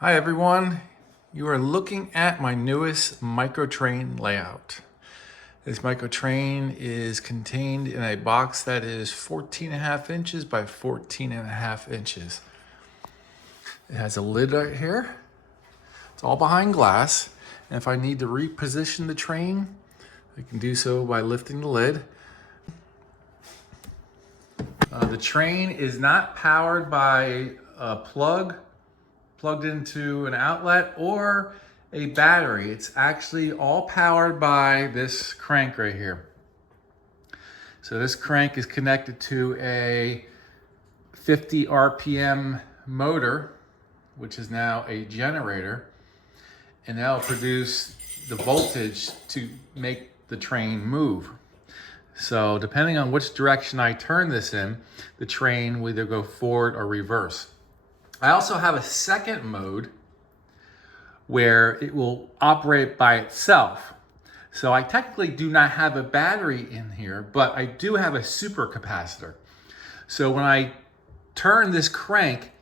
Hi everyone, you are looking at my newest microtrain layout. This microtrain is contained in a box that is 14.5 inches by 14.5 inches. It has a lid right here. It's all behind glass. And if I need to reposition the train, I can do so by lifting the lid. The train is not powered by a plugged into an outlet or a battery. It's actually all powered by this crank right here. So this crank is connected to a 50 RPM motor, which is now a generator, and that'll produce the voltage to make the train move. So depending on which direction I turn this in, the train will either go forward or reverse. I also have a second mode where it will operate by itself. So I technically do not have a battery in here, but I do have a supercapacitor. So when I turn this crank,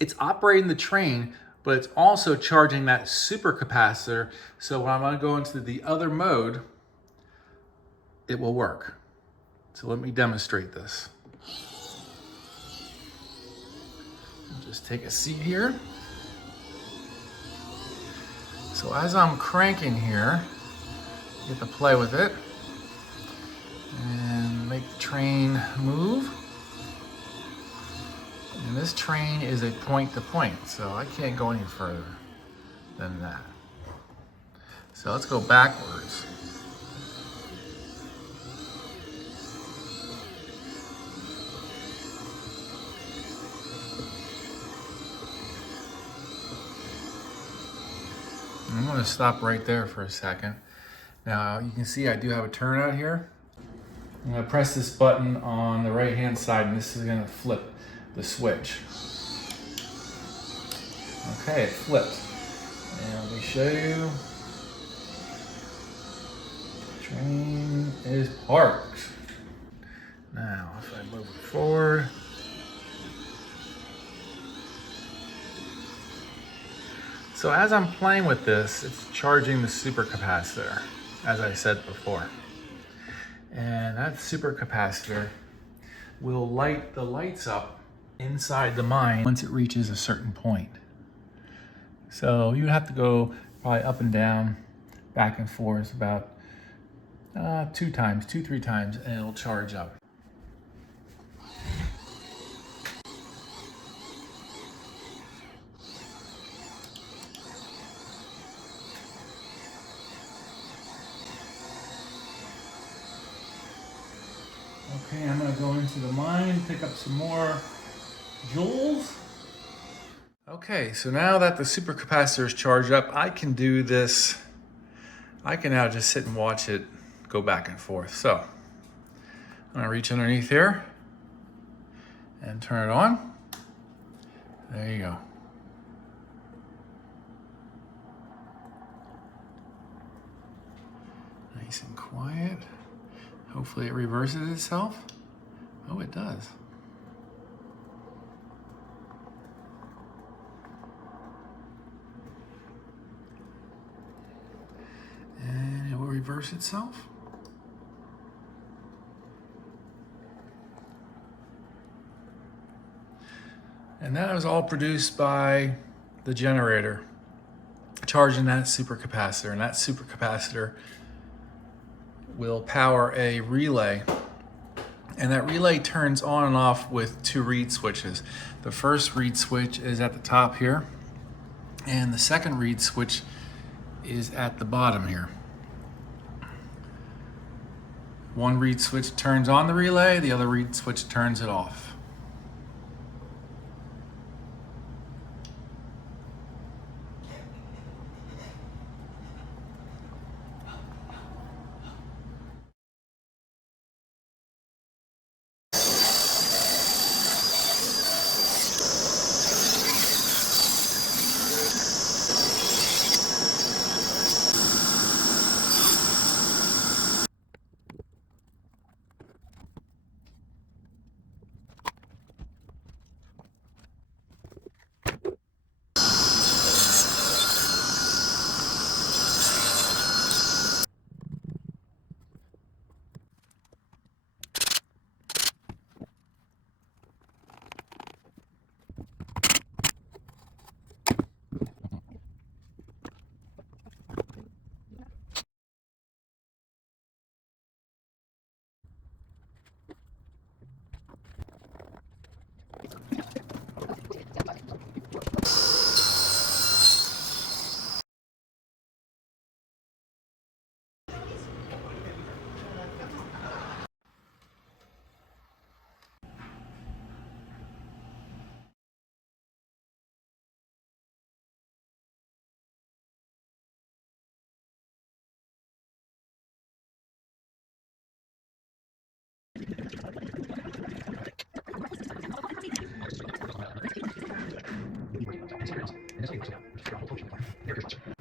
it's operating the train, but it's also charging that supercapacitor. So when I'm gonna go into the other mode, it will work. So let me demonstrate this. Just take a seat here. So as I'm cranking here, you get to play with it and make the train move. And this train is a point to point, so I can't go any further than that. So let's go backwards. I'm going to stop right there for a second. Now you can see I do have a turnout here. I'm going to press this button on the right hand side and this is going to flip the switch. Okay, it flipped. And let me show you. The train is parked. Now if I move it forward. So as I'm playing with this, it's charging the supercapacitor, as I said before. And that supercapacitor will light the lights up inside the mine once it reaches a certain point. So you have to go probably up and down, back and forth about 2, 3 times, and it'll charge up. Okay, I'm gonna go into the mine, pick up some more joules. Okay, so now that the supercapacitor is charged up, I can do this. I can now just sit and watch it go back and forth. So I'm gonna reach underneath here and turn it on. There you go. Nice and quiet. Hopefully it reverses itself. Oh, it does. And it will reverse itself. And that was all produced by the generator charging that supercapacitor. And that supercapacitor will power a relay. And that relay turns on and off with 2 reed switches. The first reed switch is at the top here, and the second reed switch is at the bottom here. One reed switch turns on the relay, the other reed switch turns it off.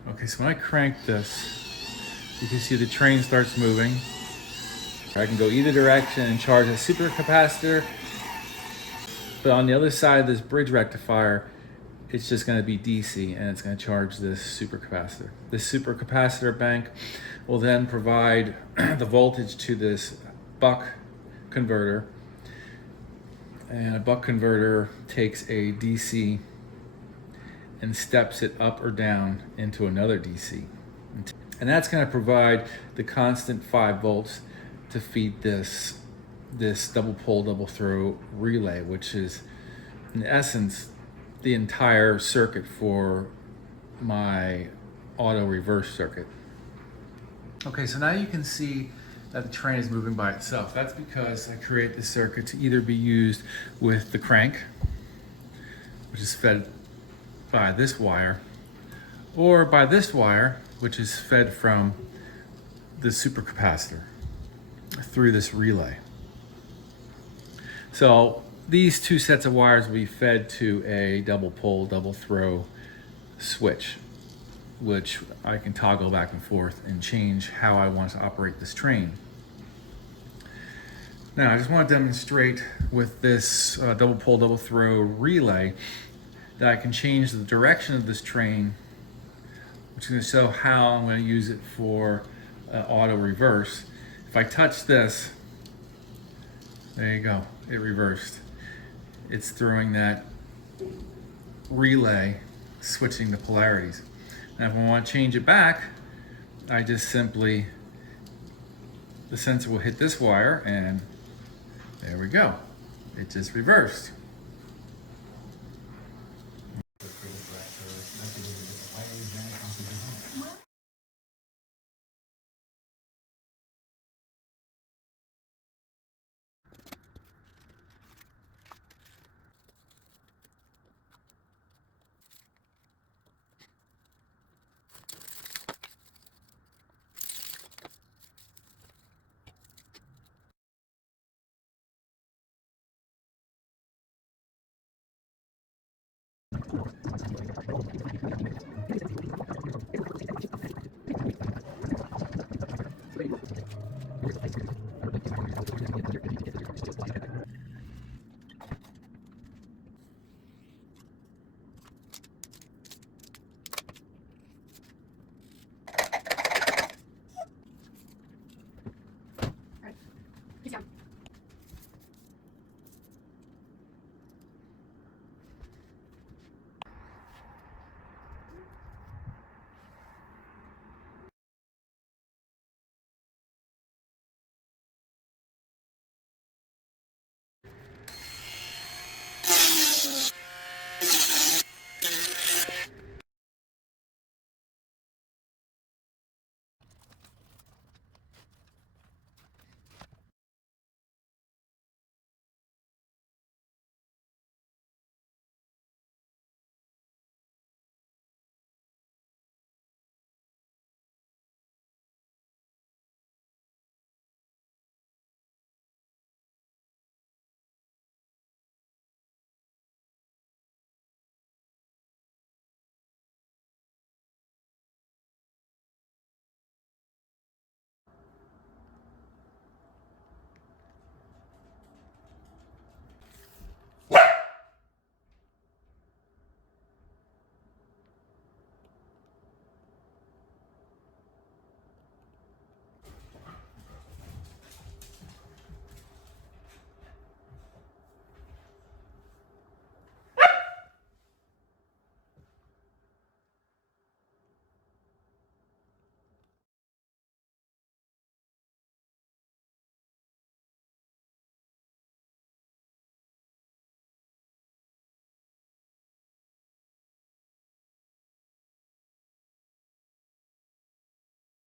Okay, so when I crank this, you can see the train starts moving. I can go either direction and charge a supercapacitor, but on the other side of this bridge rectifier, it's just going to be DC and it's going to charge this supercapacitor. This supercapacitor bank will then provide the voltage to this buck converter, and a buck converter takes a DC and steps it up or down into another DC. And that's going to provide the constant 5 volts to feed this double pole, double throw relay, which is in essence the entire circuit for my auto reverse circuit. Okay, so now you can see that the train is moving by itself. That's because I create this circuit to either be used with the crank, which is fed by this wire, or by this wire, which is fed from the supercapacitor through this relay. So these two sets of wires will be fed to a double pole, double throw switch, which I can toggle back and forth and change how I want to operate this train. Now, I just want to demonstrate with this double pole, double throw relay that I can change the direction of this train, which is going to show how I'm going to use it for auto reverse. If I touch this, there you go, it reversed. It's throwing that relay, switching the polarities. Now if I want to change it back, I just simply, the sensor will hit this wire and there we go. It just reversed.